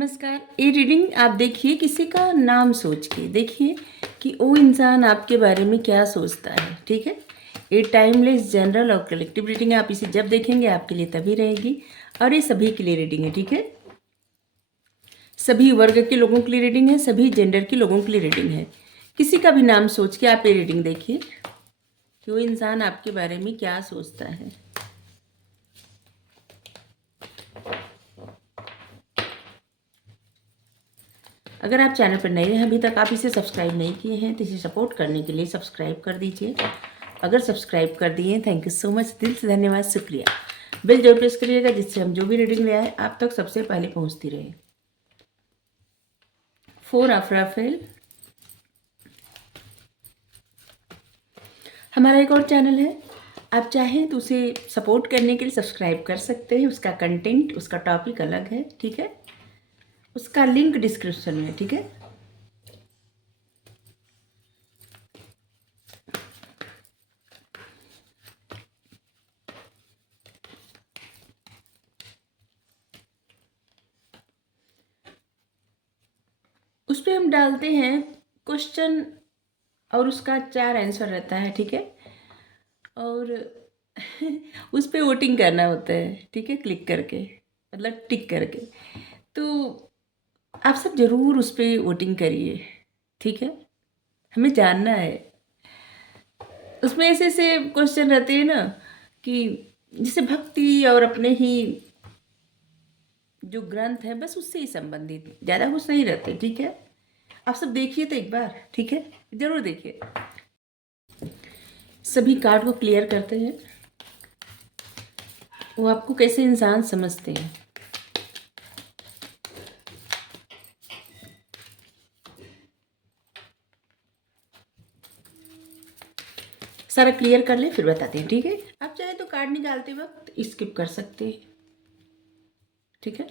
नमस्कार। ये रीडिंग आप देखिए, किसी का नाम सोच के देखिए कि वो इंसान आपके बारे में क्या सोचता है। ठीक है, ये टाइमलेस जनरल और कलेक्टिव रीडिंग है। आप इसे जब देखेंगे आपके लिए तभी रहेगी, और ये सभी के लिए रीडिंग है। ठीक है, सभी वर्ग के लोगों के लिए रीडिंग है, सभी जेंडर के लोगों के लिए रीडिंग है। किसी का भी नाम सोच के आप ये रीडिंग देखिए कि वो इंसान आपके बारे में क्या सोचता है। अगर आप चैनल पर नए हैं, अभी तक आप इसे सब्सक्राइब नहीं किए हैं, तो इसे सपोर्ट करने के लिए सब्सक्राइब कर दीजिए। अगर सब्सक्राइब कर दिए, थैंक यू सो मच, दिल से धन्यवाद, शुक्रिया। बेल जरूर प्रेस करिएगा, जिससे हम जो भी रीडिंग ले आए आप तक सबसे पहले पहुंचती रहे। 4 ऑफ राफेल। हमारा एक और चैनल है, आप चाहें तो उसे सपोर्ट करने के लिए सब्सक्राइब कर सकते हैं। उसका कंटेंट, उसका टॉपिक अलग है। ठीक है, उसका लिंक डिस्क्रिप्शन में। ठीक है, उस पर हम डालते हैं क्वेश्चन और उसका 4 आंसर रहता है। ठीक है, और उस पर वोटिंग करना होता है। ठीक है, क्लिक करके, मतलब टिक करके। तो आप सब ज़रूर उस पर वोटिंग करिए। ठीक है, हमें जानना है। उसमें ऐसे ऐसे क्वेश्चन रहते हैं ना, कि जैसे भक्ति और अपने ही जो ग्रंथ है बस उससे ही संबंधित, ज़्यादा कुछ नहीं रहते। ठीक है, आप सब देखिए तो एक बार। ठीक है, ज़रूर देखिए। सभी कार्ड को क्लियर करते हैं, वो आपको कैसे इंसान समझते हैं। सारा क्लियर कर ले फिर बताते हैं। ठीक है, आप चाहे तो कार्ड निकालते वक्त स्किप कर सकते हैं। ठीक है,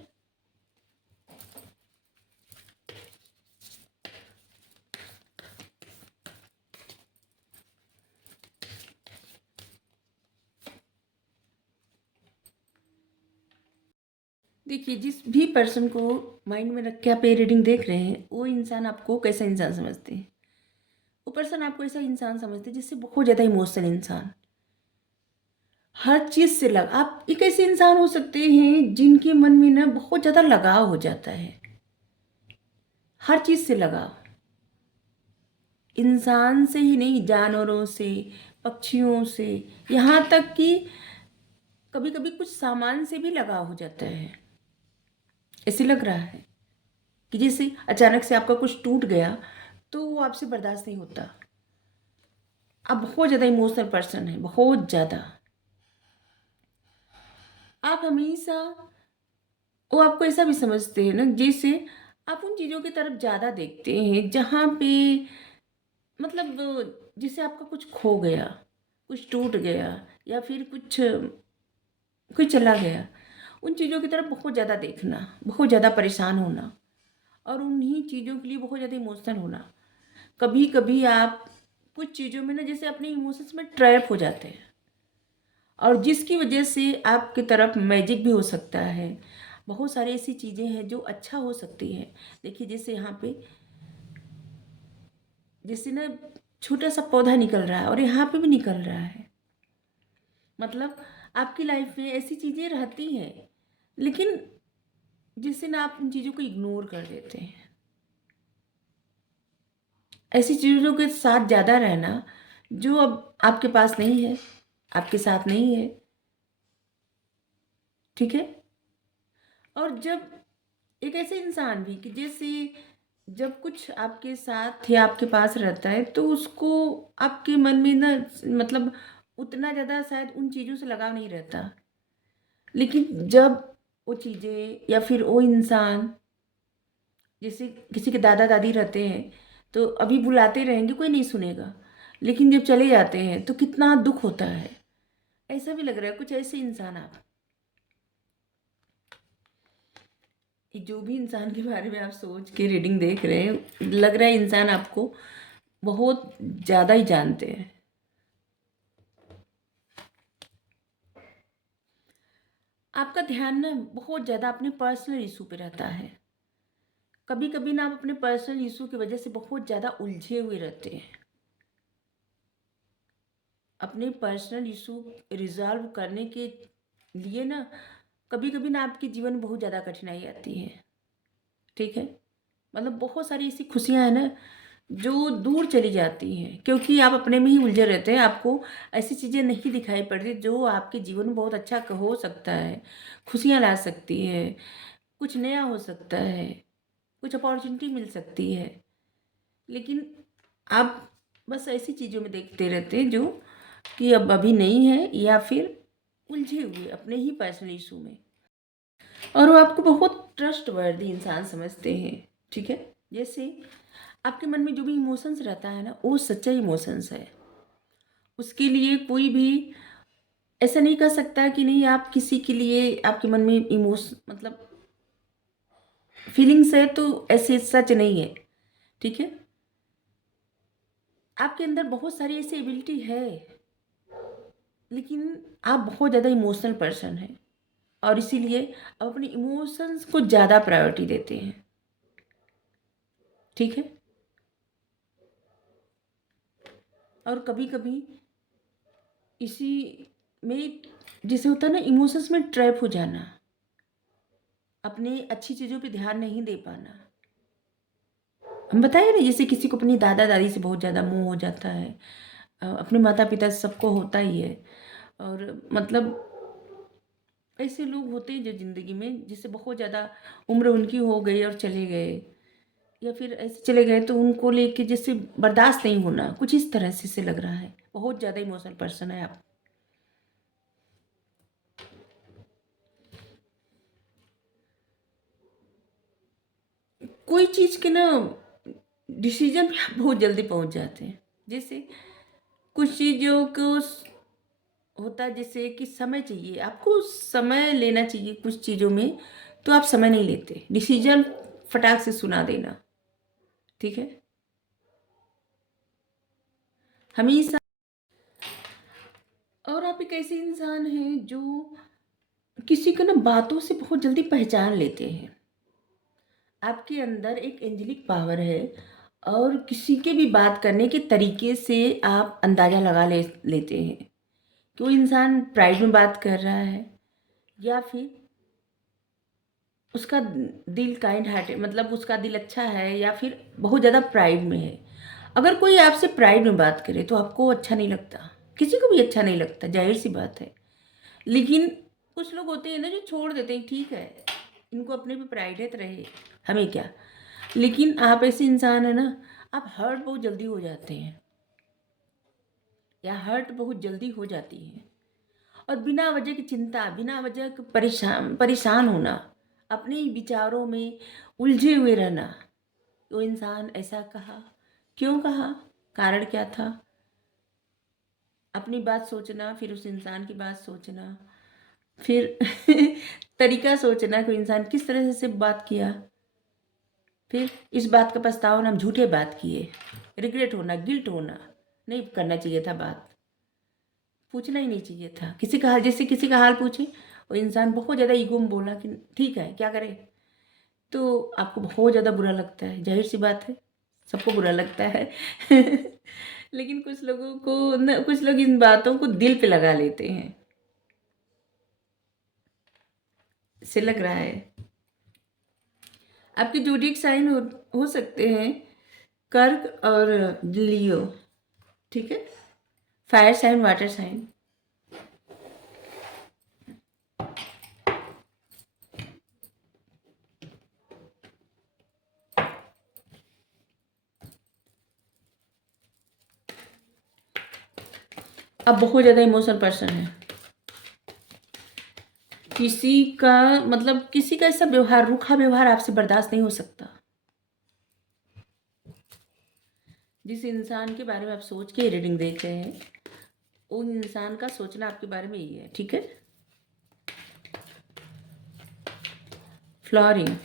देखिए, जिस भी पर्सन को माइंड में रख के आप ये रीडिंग देख रहे हैं, वो इंसान आपको कैसा इंसान समझते हैं। वो पर्सन आपको ऐसा इंसान समझते हैं जिससे बहुत ज़्यादा इमोशनल इंसान, हर चीज़ से लग। आप एक ऐसे इंसान हो सकते हैं जिनके मन में ना बहुत ज़्यादा लगाव हो जाता है, हर चीज़ से लगाव। इंसान से ही नहीं, जानवरों से, पक्षियों से, यहाँ तक कि कभी कभी कुछ सामान से भी लगाव हो जाता है। ऐसे लग रहा है कि जैसे अचानक से आपका कुछ टूट गया तो वो आपसे बर्दाश्त नहीं होता। आप बहुत ज़्यादा इमोशनल पर्सन है, बहुत ज़्यादा। आप हमेशा, वो आपको ऐसा भी समझते हैं ना, जैसे आप उन चीज़ों की तरफ ज़्यादा देखते हैं जहाँ पे, मतलब जैसे आपका कुछ खो गया, कुछ टूट गया, या फिर कुछ कोई चला गया, उन चीज़ों की तरफ बहुत ज़्यादा देखना, बहुत ज़्यादा परेशान होना, और उन्हीं चीज़ों के लिए बहुत ज़्यादा इमोशनल होना। कभी कभी आप कुछ चीज़ों में ना जैसे अपने इमोशंस में ट्रैप हो जाते हैं, और जिसकी वजह से आपकी तरफ मैजिक भी हो सकता है। बहुत सारी ऐसी चीज़ें हैं जो अच्छा हो सकती हैं। देखिए, जैसे यहाँ पे जैसे ना छोटा सा पौधा निकल रहा है, और यहाँ पे भी निकल रहा है। मतलब आपकी लाइफ में ऐसी चीज़ें रहती हैं, लेकिन जिससे ना आप उन चीज़ों को इग्नोर कर देते हैं। ऐसी चीज़ों के साथ ज़्यादा रहना जो अब आपके पास नहीं है, आपके साथ नहीं है। ठीक है, और जब एक ऐसे इंसान भी कि जैसे जब कुछ आपके साथ या आपके पास रहता है तो उसको आपके मन में ना, मतलब उतना ज़्यादा शायद उन चीज़ों से लगाव नहीं रहता। लेकिन जब वो चीज़ें या फिर वो इंसान, जैसे किसी के दादा दादी रहते हैं तो अभी बुलाते रहेंगे, कोई नहीं सुनेगा, लेकिन जब चले जाते हैं तो कितना दुख होता है। ऐसा भी लग रहा है कुछ ऐसे इंसान आप, कि जो भी इंसान के बारे में आप सोच के रीडिंग देख रहे हैं, लग रहा है इंसान आपको बहुत ज़्यादा ही जानते हैं। आपका ध्यान ना बहुत ज़्यादा अपने पर्सनल इशू पे रहता है। कभी कभी ना आप अपने पर्सनल इशू की वजह से बहुत ज़्यादा उलझे हुए रहते हैं। अपने पर्सनल इशू रिजॉल्व करने के लिए ना कभी कभी ना आपके जीवन में बहुत ज़्यादा कठिनाई आती है। ठीक है, मतलब बहुत सारी ऐसी खुशियां हैं ना जो दूर चली जाती हैं, क्योंकि आप अपने में ही उलझे रहते हैं। आपको ऐसी चीज़ें नहीं दिखाई पड़ती जो आपके जीवन में बहुत अच्छा हो सकता है, खुशियां ला सकती है, कुछ नया हो सकता है, कुछ अपॉर्चुनिटी मिल सकती है। लेकिन आप बस ऐसी चीज़ों में देखते रहते हैं जो कि अब अभी नहीं है, या फिर उलझे हुए अपने ही पर्सनल इशू में, और वो आपको बहुत ट्रस्ट वर्दी इंसान समझते हैं। ठीक है, जैसे आपके मन में जो भी इमोशंस रहता है ना, वो सच्चा इमोशंस है। उसके लिए कोई भी ऐसा नहीं कर सकता कि नहीं, आप किसी के लिए आपके मन में इमोशन मतलब फीलिंग्स है तो ऐसे सच नहीं है। ठीक है, आपके अंदर बहुत सारी ऐसी एबिलिटी है, लेकिन आप बहुत ज़्यादा इमोशनल पर्सन हैं, और इसीलिए आप अपने इमोशंस को ज़्यादा प्रायोरिटी देते हैं। ठीक है, और कभी कभी इसी में जैसे होता है ना, इमोशंस में ट्रैप हो जाना, अपने अच्छी चीज़ों पे ध्यान नहीं दे पाना। हम बताए ना, जैसे किसी को अपनी दादा दादी से बहुत ज़्यादा मोह हो जाता है, अपने माता पिता से सबको होता ही है। और मतलब ऐसे लोग होते हैं जो ज़िंदगी में जिससे बहुत ज़्यादा उम्र उनकी हो गई और चले गए, या फिर ऐसे चले गए तो उनको लेके जैसे बर्दाश्त नहीं होना, कुछ इस तरह से लग रहा है। बहुत ज़्यादा इमोशनल पर्सन है आप। कोई चीज़ के ना डिसीजन पे आप बहुत जल्दी पहुंच जाते हैं। जैसे कुछ चीज़ों को होता है जैसे कि समय चाहिए, आपको समय लेना चाहिए कुछ चीज़ों में, तो आप समय नहीं लेते, डिसीजन फटाक से सुना देना। ठीक है, हमेशा। और आप एक ऐसे इंसान हैं जो किसी को ना बातों से बहुत जल्दी पहचान लेते हैं। आपके अंदर एक एंजेलिक पावर है, और किसी के भी बात करने के तरीके से आप अंदाज़ा लगा लेते हैं कि वो इंसान प्राइड में बात कर रहा है, या फिर उसका दिल काइंड हार्टेड, मतलब उसका दिल अच्छा है, या फिर बहुत ज़्यादा प्राइड में है। अगर कोई आपसे प्राइड में बात करे तो आपको अच्छा नहीं लगता, किसी को भी अच्छा नहीं लगता, जाहिर सी बात है। लेकिन कुछ लोग होते हैं ना जो छोड़ देते हैं, ठीक है इनको अपने पे प्राइड है तो रहे, हमें क्या। लेकिन आप ऐसे इंसान है ना, आप हर्ट बहुत जल्दी हो जाते हैं, या हर्ट बहुत जल्दी हो जाती है। और बिना वजह की चिंता, बिना वजह के परेशान परेशान होना, अपने ही विचारों में उलझे हुए रहना। तो इंसान ऐसा कहा, क्यों कहा, कारण क्या था, अपनी बात सोचना, फिर उस इंसान की बात सोचना, फिर तरीका सोचना कि इंसान किस तरह से बात किया, फिर इस बात का पछतावा, हम झूठे बात किए, रिग्रेट होना, गिल्ट होना, नहीं करना चाहिए था बात, पूछना ही नहीं चाहिए था किसी का हाल। जैसे किसी का हाल पूछे, वो इंसान बहुत ज़्यादा ईगो में बोला कि ठीक है क्या करे, तो आपको बहुत ज़्यादा बुरा लगता है, जाहिर सी बात है, सबको बुरा लगता है। लेकिन कुछ लोगों को न, कुछ लोग इन बातों को दिल पे लगा लेते हैं, इससे लग रहा है। आपके जोडिएक साइन हो सकते हैं कर्क और लियो। ठीक है, फायर साइन, वाटर साइन। आप बहुत ज़्यादा इमोशनल पर्सन है। किसी का मतलब किसी का ऐसा व्यवहार, रूखा व्यवहार आपसे बर्दाश्त नहीं हो सकता। जिस इंसान के बारे में आप सोच के रीडिंग देख रहे हैं, उन इंसान का सोचना आपके बारे में ही है। ठीक है, फ्लोरिंग।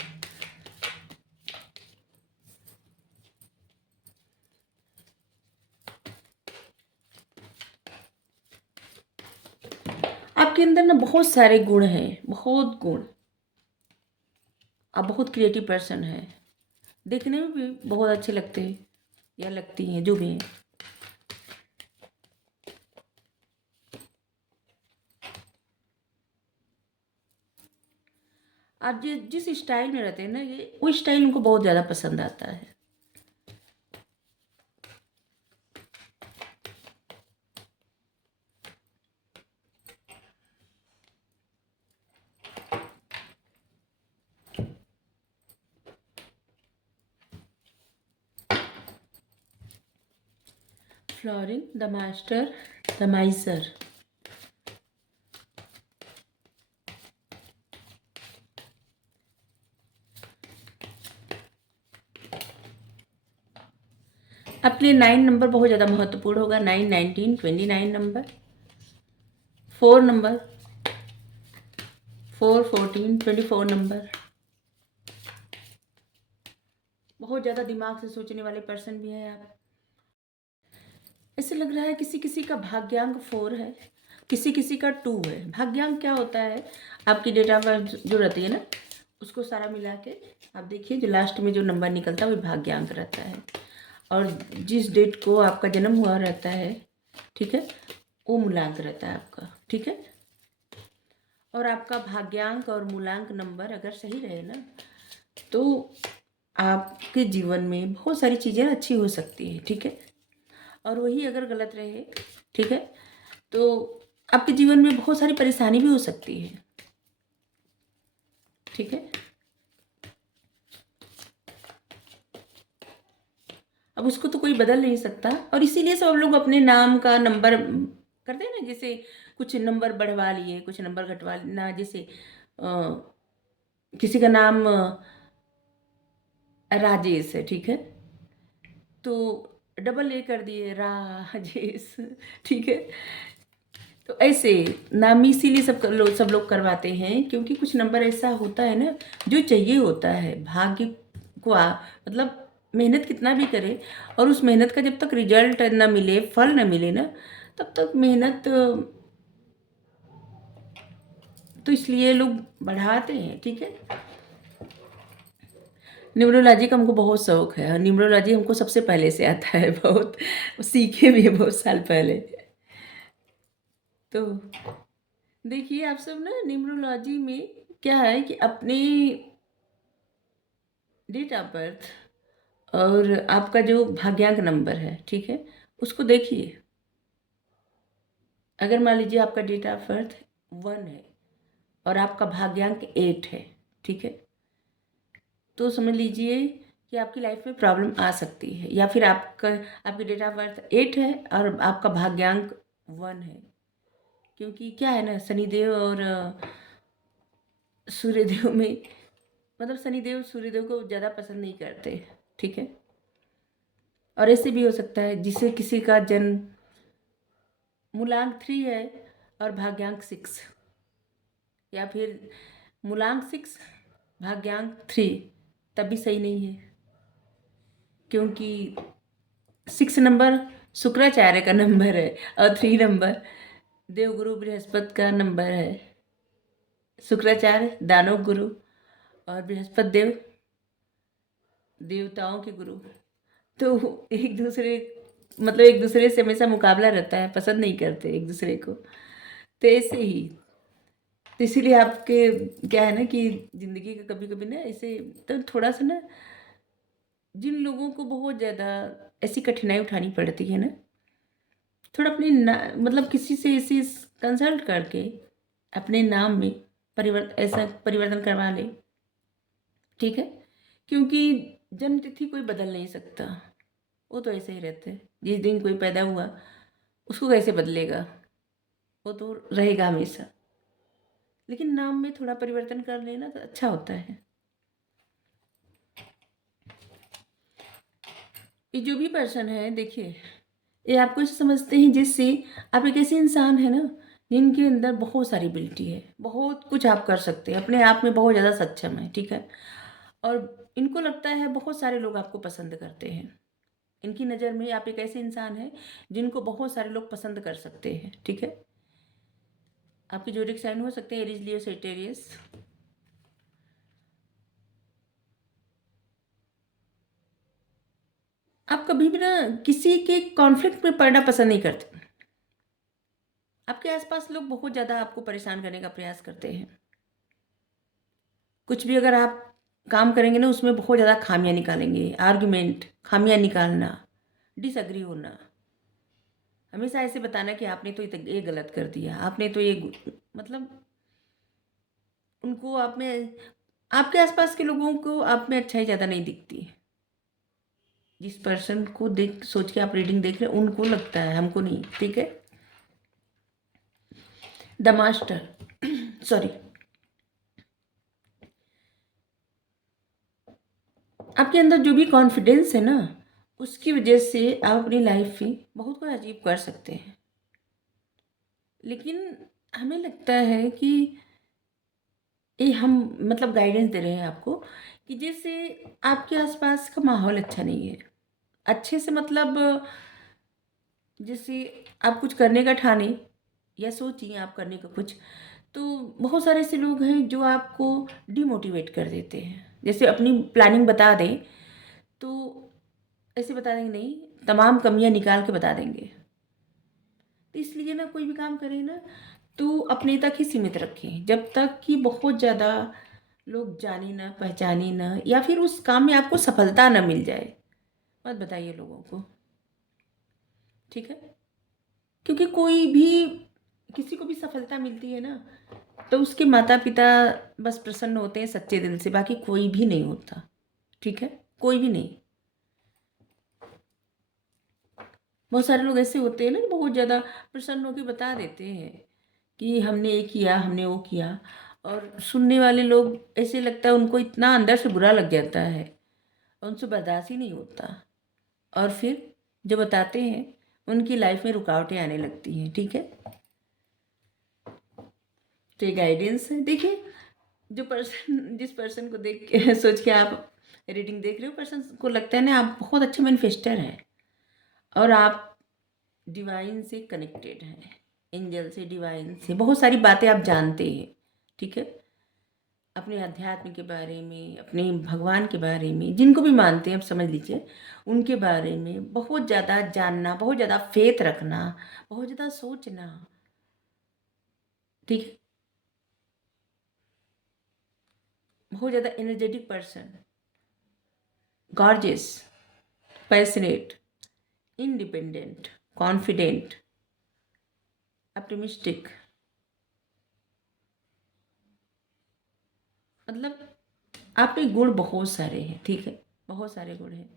आपके अंदर ना बहुत सारे गुण हैं, बहुत गुण। आप बहुत क्रिएटिव पर्सन हैं, देखने में भी बहुत अच्छे लगते हैं या लगती हैं, जो भी हैं। आप जिस स्टाइल में रहते हैं ना, ये वो स्टाइल उनको बहुत ज़्यादा पसंद आता है। Flooring the master the Mysore. आपके लिए 9 नंबर बहुत ज़्यादा महत्वपूर्ण होगा। 9, 19, 29 नंबर। 4 number, 4, 14, 24 number. बहुत ज़्यादा दिमाग से सोचने वाले पर्सन भी हैं आप। ऐसे लग रहा है किसी किसी का भाग्यांक 4 है, किसी किसी का 2 है। भाग्यांक क्या होता है? आपकी डेट ऑफ बर्थ जो रहती है ना, उसको सारा मिला के आप देखिए, जो लास्ट में जो नंबर निकलता है वो भाग्यांक रहता है। और जिस डेट को आपका जन्म हुआ रहता है, ठीक है, वो मूलांक रहता है आपका, ठीक है। और आपका भाग्यांक और मूलांक नंबर अगर सही रहे ना, तो आपके जीवन में बहुत सारी चीज़ें अच्छी हो सकती है, ठीक है। और वही अगर गलत रहे, ठीक है, तो आपके जीवन में बहुत सारी परेशानी भी हो सकती है, ठीक है। अब उसको तो कोई बदल नहीं सकता, और इसीलिए सब लोग अपने नाम का नंबर करते हैं ना, जैसे कुछ नंबर बढ़वा लिए, कुछ नंबर घटवा ना, जैसे किसी का नाम राजेश है, ठीक है, तो डबल ए कर दिए राजेश, ठीक है। तो ऐसे नाम इसीलिए सब लोग करवाते हैं, क्योंकि कुछ नंबर ऐसा होता है ना, जो चाहिए होता है भाग्य को। मतलब मेहनत कितना भी करे, और उस मेहनत का जब तक रिजल्ट ना मिले, फल ना मिले ना, तब तक मेहनत, तो इसलिए लोग बढ़ाते हैं, ठीक है। न्यूमरोलॉजी का हमको बहुत शौक है, न्यूमरोलॉजी हमको सबसे पहले से आता है, बहुत सीखे भी है बहुत साल पहले। तो देखिए, आप सब ना न्यूमरोलॉजी में क्या है कि अपने डेट ऑफ बर्थ और आपका जो भाग्यांक नंबर है, ठीक है, उसको देखिए। अगर मान लीजिए आपका डेट ऑफ बर्थ 1 है और आपका भाग्यांक 8 है, ठीक है, तो समझ लीजिए कि आपकी लाइफ में प्रॉब्लम आ सकती है। या फिर आपकी डेट ऑफ बर्थ 8 है और आपका भाग्यांक 1 है, क्योंकि क्या है ना, शनिदेव और सूर्यदेव में, मतलब शनिदेव सूर्यदेव को ज़्यादा पसंद नहीं करते, ठीक है। और ऐसे भी हो सकता है जिसे किसी का जन्म मूलांक 3 है और भाग्यांक 6, या फिर मूलांक 6 भाग्यांक 3, तब भी सही नहीं है, क्योंकि 6 नंबर शुक्राचार्य का नंबर है और 3 नंबर देवगुरु बृहस्पति का नंबर है। शुक्राचार्य दानव गुरु और बृहस्पति देव देवताओं के गुरु। तो एक दूसरे, मतलब एक दूसरे से हमेशा मुकाबला रहता है, पसंद नहीं करते एक दूसरे को। तो ऐसे ही, तो इसीलिए आपके क्या है ना कि ज़िंदगी का कभी कभी ना ऐसे, तो थोड़ा सा ना, जिन लोगों को बहुत ज़्यादा ऐसी कठिनाई उठानी पड़ती है ना, थोड़ा अपने मतलब किसी से ऐसे कंसल्ट करके अपने नाम में ऐसा परिवर्तन करवा ले, ठीक है। क्योंकि जन्म तिथि कोई बदल नहीं सकता, वो तो ऐसे ही रहते हैं। जिस दिन कोई पैदा हुआ उसको कैसे बदलेगा, वो तो रहेगा हमेशा। लेकिन नाम में थोड़ा परिवर्तन कर लेना तो अच्छा होता है। ये जो भी पर्सन है, देखिए, ये आपको ऐसे समझते हैं जिससे आप एक ऐसे इंसान है ना, जिनके अंदर बहुत सारी एबिलिटी है, बहुत कुछ आप कर सकते हैं, अपने आप में बहुत ज़्यादा सक्षम है, ठीक है। और इनको लगता है बहुत सारे लोग आपको पसंद करते हैं। इनकी नज़र में आप एक ऐसे इंसान हैं जिनको बहुत सारे लोग पसंद कर सकते हैं, ठीक है। आपके जोडिक साइन हो सकते हैं एरीज, लियो, सेजिटेरियस। आप कभी भी ना किसी के कॉन्फ्लिक्ट में पड़ना पसंद नहीं करते। आपके आसपास लोग बहुत ज़्यादा आपको परेशान करने का प्रयास करते हैं। कुछ भी अगर आप काम करेंगे ना उसमें बहुत ज़्यादा खामियां निकालेंगे, आर्ग्यूमेंट, खामियां निकालना, डिसएग्री होना, हमेशा ऐसे बताना कि आपने तो ये गलत कर दिया, आपने तो ये मतलब उनको आप में, आपके आसपास के लोगों को आप में अच्छाई ज़्यादा नहीं दिखती। जिस पर्सन को देख सोच के आप रीडिंग देख रहे हैं उनको लगता है, हमको नहीं। ठीक है। द मास्टर सॉरी, आपके अंदर जो भी कॉन्फिडेंस है ना, उसकी वजह से आप अपनी लाइफ में बहुत कुछ अचीव कर सकते हैं। लेकिन हमें लगता है कि ये हम मतलब गाइडेंस दे रहे हैं आपको कि जैसे आपके आसपास का माहौल अच्छा नहीं है। अच्छे से मतलब जैसे आप कुछ करने का ठाने या सोचिए आप करने का कुछ, तो बहुत सारे ऐसे लोग हैं जो आपको डिमोटिवेट कर देते हैं। जैसे अपनी प्लानिंग बता दें तो ऐसे बता देंगे, नहीं, तमाम कमियां निकाल के बता देंगे। तो इसलिए ना कोई भी काम करें ना तो अपने तक ही सीमित रखें, जब तक कि बहुत ज़्यादा लोग जाने ना पहचाने ना, या फिर उस काम में आपको सफलता ना मिल जाए, मत बताइए लोगों को। ठीक है। क्योंकि कोई भी, किसी को भी सफलता मिलती है ना तो उसके माता पिता बस प्रसन्न होते हैं सच्चे दिल से, बाकी कोई भी नहीं होता। ठीक है। कोई भी नहीं। बहुत सारे लोग ऐसे होते हैं ना, बहुत ज़्यादा प्रसन्न होकर बता देते हैं कि हमने ये किया, हमने वो किया, और सुनने वाले लोग ऐसे लगता है उनको इतना अंदर से बुरा लग जाता है, उनसे बर्दाश्त ही नहीं होता, और फिर जो बताते हैं उनकी लाइफ में रुकावटें आने लगती हैं। ठीक है। तो ये गाइडेंस है। देखिए, जो पर्सन, जिस पर्सन को देख के सोच के आप रीडिंग देख रहे हो, पर्सन को लगता है ना आप बहुत अच्छे मैनिफेस्टर हैं और आप डिवाइन से कनेक्टेड हैं, एंजल से, डिवाइन से बहुत सारी बातें आप जानते हैं। ठीक है। अपने अध्यात्म के बारे में, अपने भगवान के बारे में, जिनको भी मानते हैं आप समझ लीजिए, उनके बारे में बहुत ज़्यादा जानना, बहुत ज़्यादा फेथ रखना, बहुत ज़्यादा सोचना। ठीक है। बहुत ज़्यादा energetic person, gorgeous, passionate, independent, confident, optimistic, मतलब आप में गुण बहुत सारे हैं। ठीक है। बहुत सारे गुण हैं।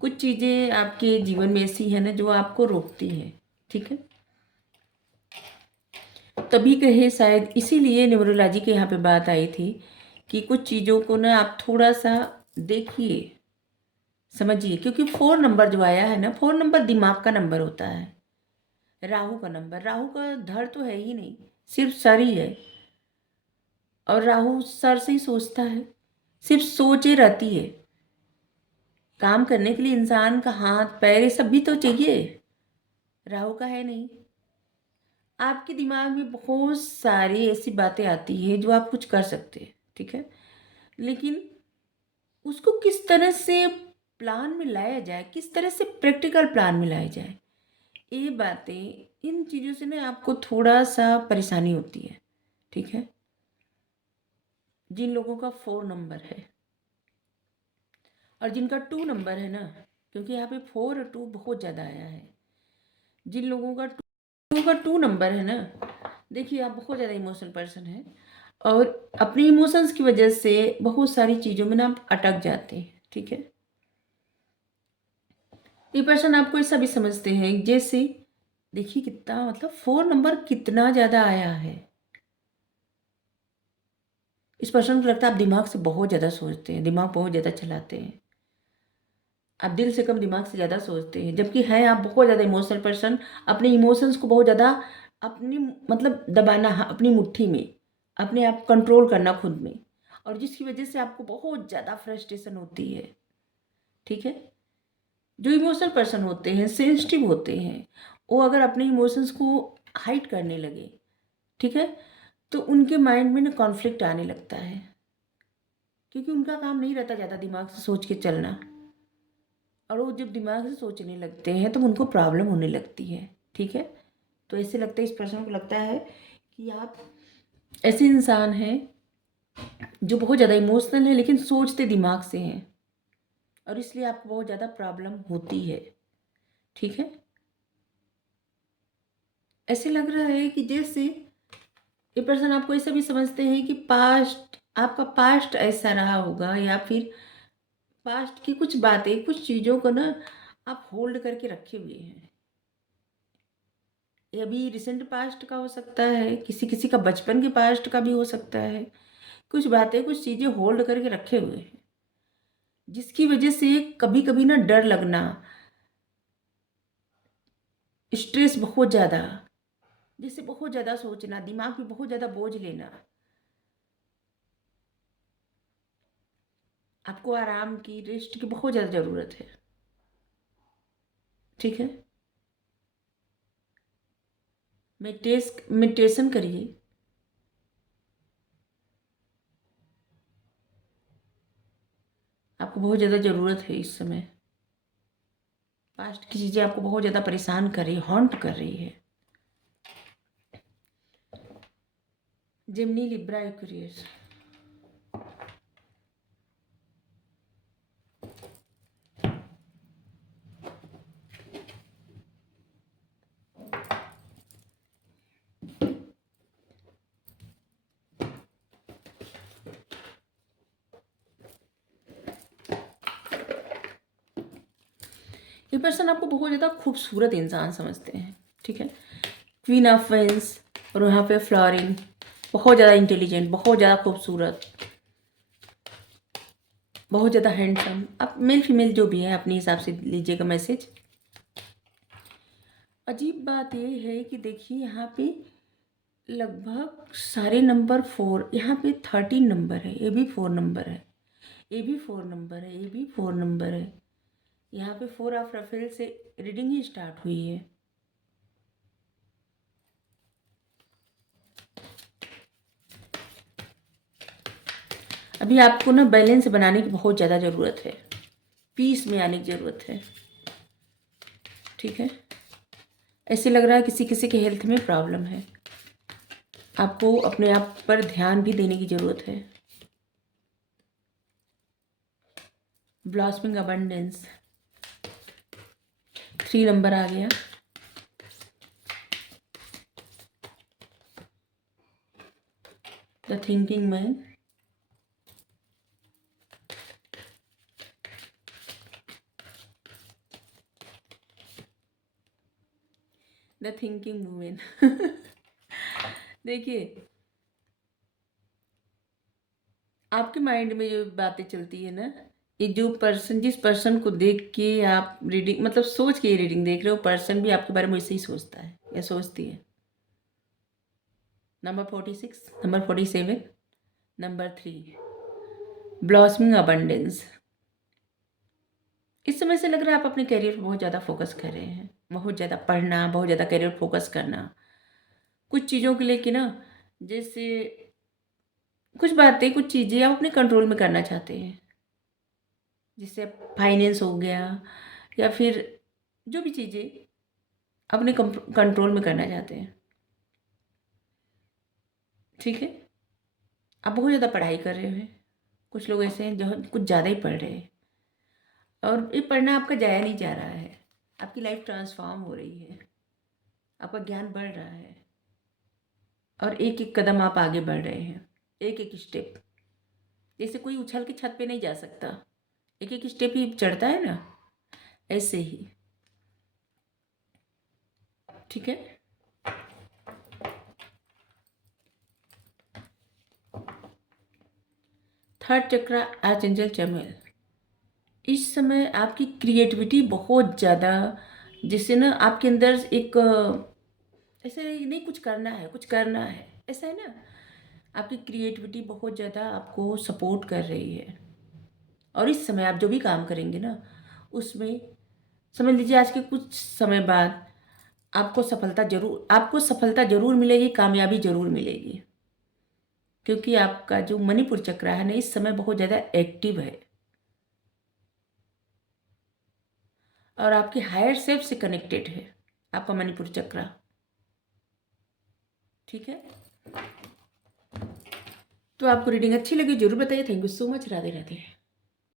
कुछ चीज़ें आपके जीवन में ऐसी है ना जो आपको रोकती है। ठीक है। तभी कहे शायद इसीलिए न्यूमरोलॉजी के यहाँ पे बात आई थी कि कुछ चीज़ों को ना आप थोड़ा सा देखिए, समझिए, क्योंकि 4 नंबर जो आया है ना, 4 नंबर दिमाग का नंबर होता है। राहु का नंबर, राहु का धड़ तो है ही नहीं, सिर्फ सर ही है, और राहु सर से ही सोचता है, सिर्फ सोचे रहती है। काम करने के लिए इंसान का हाथ पैर ये सब भी तो चाहिए, राहु का है नहीं। आपके दिमाग में बहुत सारी ऐसी बातें आती है जो आप कुछ कर सकते हैं। ठीक है। लेकिन उसको किस तरह से प्लान में लाया जाए, किस तरह से प्रैक्टिकल प्लान में लाया जाए, ये बातें, इन चीज़ों से ना आपको थोड़ा सा परेशानी होती है। ठीक है। जिन लोगों का 4 नंबर है और जिनका 2 नंबर है ना, क्योंकि यहाँ पे 4 और 2 बहुत ज़्यादा आया है, जिन लोगों का 2 नंबर है ना, देखिए आप बहुत ज़्यादा इमोशनल पर्सन है और अपने इमोशंस की वजह से बहुत सारी चीज़ों में ना आप अटक जाते हैं। ठीक है। ये पर्सन आपको ऐसा भी समझते हैं जैसे, देखिए कितना मतलब 4 नंबर कितना ज़्यादा आया है। इस पर्सन को लगता है आप दिमाग से बहुत ज़्यादा सोचते हैं, दिमाग बहुत ज़्यादा चलाते हैं, आप दिल से कम दिमाग से ज़्यादा सोचते हैं, जबकि हैं आप बहुत ज़्यादा इमोशनल पर्सन। अपने इमोशंस को बहुत ज़्यादा अपनी मतलब दबाना अपनी मुट्ठी में, अपने आप कंट्रोल करना खुद में, और जिसकी वजह से आपको बहुत ज़्यादा फ्रस्ट्रेशन होती है। ठीक है। जो इमोशनल पर्सन होते हैं, सेंसिटिव होते हैं, वो अगर अपने इमोशंस को हाइड करने लगे, ठीक है, तो उनके माइंड में ना कॉन्फ्लिक्ट आने लगता है, क्योंकि उनका काम नहीं रहता ज़्यादा दिमाग से सोच के चलना, और वो जब दिमाग से सोचने लगते हैं तो उनको प्रॉब्लम होने लगती है। ठीक है, तो ऐसे लगता है, इस पर्सन को लगता है कि आप ऐसे इंसान हैं जो बहुत ज़्यादा इमोशनल है लेकिन सोचते दिमाग से हैं, और इसलिए आपको बहुत ज़्यादा प्रॉब्लम होती है। ठीक है, ऐसे लग रहा है कि जैसे ये पर्सन आपको ऐसा भी समझते हैं कि पास्ट, आपका पास्ट ऐसा रहा होगा, या फिर पास्ट की कुछ बातें, कुछ चीज़ों को ना आप होल्ड करके रखे हुए हैं। ये अभी रिसेंट पास्ट का हो सकता है, किसी किसी का बचपन के पास्ट का भी हो सकता है। कुछ बातें, कुछ चीज़ें होल्ड करके रखे हुए हैं, जिसकी वजह से कभी कभी ना डर लगना, स्ट्रेस बहुत ज़्यादा, जैसे बहुत ज़्यादा सोचना, दिमाग पे बहुत ज़्यादा बोझ लेना। आपको आराम की, रेस्ट की बहुत ज़्यादा ज़रूरत है। ठीक है, मेडिटेशन करिए। आपको बहुत ज़्यादा ज़रूरत है इस समय। पास्ट की चीज़ें आपको बहुत ज़्यादा परेशान कर रही है, हॉन्ट कर रही है। Gemini, Libra, Aquarius. ये पर्सन आपको बहुत ज़्यादा खूबसूरत इंसान समझते हैं। ठीक है, क्वीन ऑफ वेंस, और यहाँ पे फ्लोरिन, बहुत ज़्यादा इंटेलिजेंट, बहुत ज़्यादा खूबसूरत, बहुत ज़्यादा हैंडसम। आप मेल फीमेल जो भी है अपने हिसाब से लीजिएगा मैसेज। अजीब बात ये है कि देखिए यहाँ पे लगभग सारे नंबर 4, यहाँ पे 13 नंबर है, ये भी 4 नंबर है, ये भी 4 नंबर है, ये भी 4 नंबर है। यहाँ पे 4 ऑफ रफेल से रीडिंग ही स्टार्ट हुई है। अभी आपको ना बैलेंस बनाने की बहुत ज़्यादा ज़रूरत है, पीस में आने की ज़रूरत है। ठीक है, ऐसे लग रहा है किसी किसी के हेल्थ में प्रॉब्लम है, आपको अपने आप पर ध्यान भी देने की ज़रूरत है। ब्लॉसमिंग अबंडेंस, 3 नंबर आ गया। The thinking man, the thinking women. देखिए, आपके माइंड में जो बातें चलती है ना, ये जो पर्सन, जिस पर्सन को देख के आप रीडिंग, मतलब सोच के ये रीडिंग देख रहे हो, पर्सन भी आपके बारे में वैसे ही सोचता है या सोचती है। Number 46, number 47, number 3, blossoming abundance. इस समय से लग रहा है आप अपने करियर पर बहुत ज़्यादा फोकस कर रहे हैं, बहुत ज़्यादा पढ़ना, बहुत ज़्यादा करियर फोकस करना, कुछ चीज़ों के लिए कि ना, जैसे कुछ बातें, कुछ चीज़ें आप अपने कंट्रोल में करना चाहते हैं, जैसे फाइनेंस हो गया, या फिर जो भी चीज़ें अपने कंट्रोल में करना चाहते हैं। ठीक है, आप बहुत ज़्यादा पढ़ाई कर रहे हैं, कुछ लोग ऐसे हैं जो कुछ ज़्यादा ही पढ़ रहे हैं, और ये पढ़ना आपका जाया नहीं जा रहा है, आपकी लाइफ ट्रांसफॉर्म हो रही है, आपका ज्ञान बढ़ रहा है, और एक एक कदम आप आगे बढ़ रहे हैं, एक एक स्टेप। जैसे कोई उछल के छत पे नहीं जा सकता, एक एक स्टेप ही चढ़ता है ना, ऐसे ही। ठीक है, थर्ड चक्र, आर्चएंजल चमेल। इस समय आपकी क्रिएटिविटी बहुत ज़्यादा, जिससे ना आपके अंदर एक ऐसे नहीं, कुछ करना है, कुछ करना है, ऐसा है ना, आपकी क्रिएटिविटी बहुत ज़्यादा आपको सपोर्ट कर रही है। और इस समय आप जो भी काम करेंगे ना, उसमें समझ लीजिए आज के कुछ समय बाद आपको सफलता जरूर मिलेगी, कामयाबी जरूर मिलेगी, क्योंकि आपका जो मणिपुर चक्र है ना, इस समय बहुत ज़्यादा एक्टिव है। और आपके हायर सेल्फ से कनेक्टेड है आपका मणिपुर चक्रा। ठीक है, तो आपको रीडिंग अच्छी लगी जरूर बताइए। Thank you so much. Radhe Radhe.